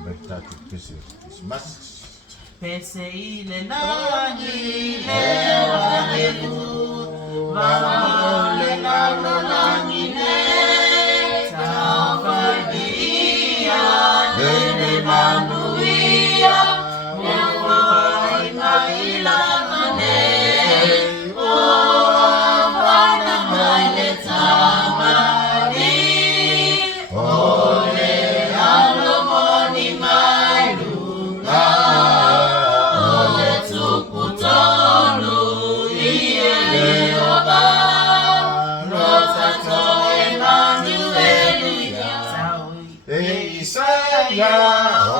Bertatu Pese Christmas. Pese le Alii le Viia le Alii Viia le Manuia Isaya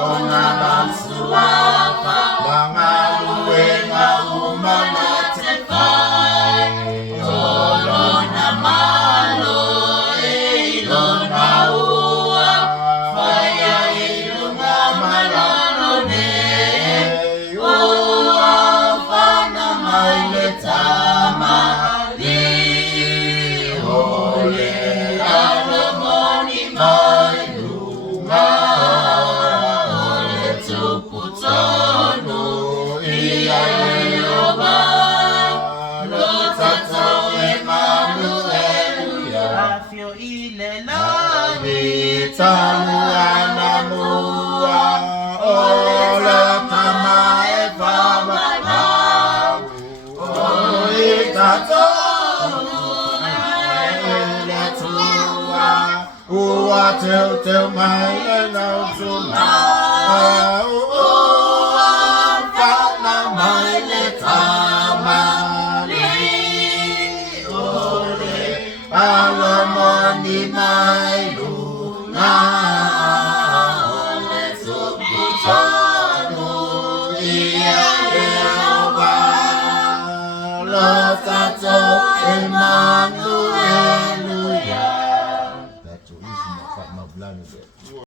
ona basuapa mangalue ngauma matefai olona malo ilona ua faya ilunga malalone ua fana maile tamali ole alamoni mailu Tamuana mua ola tamae vavana oi tato ele tua ua teu mai na tuna ua vana mai le tamali ole alamoni mai ole suputanu ia Eva lo tato Emmanuel.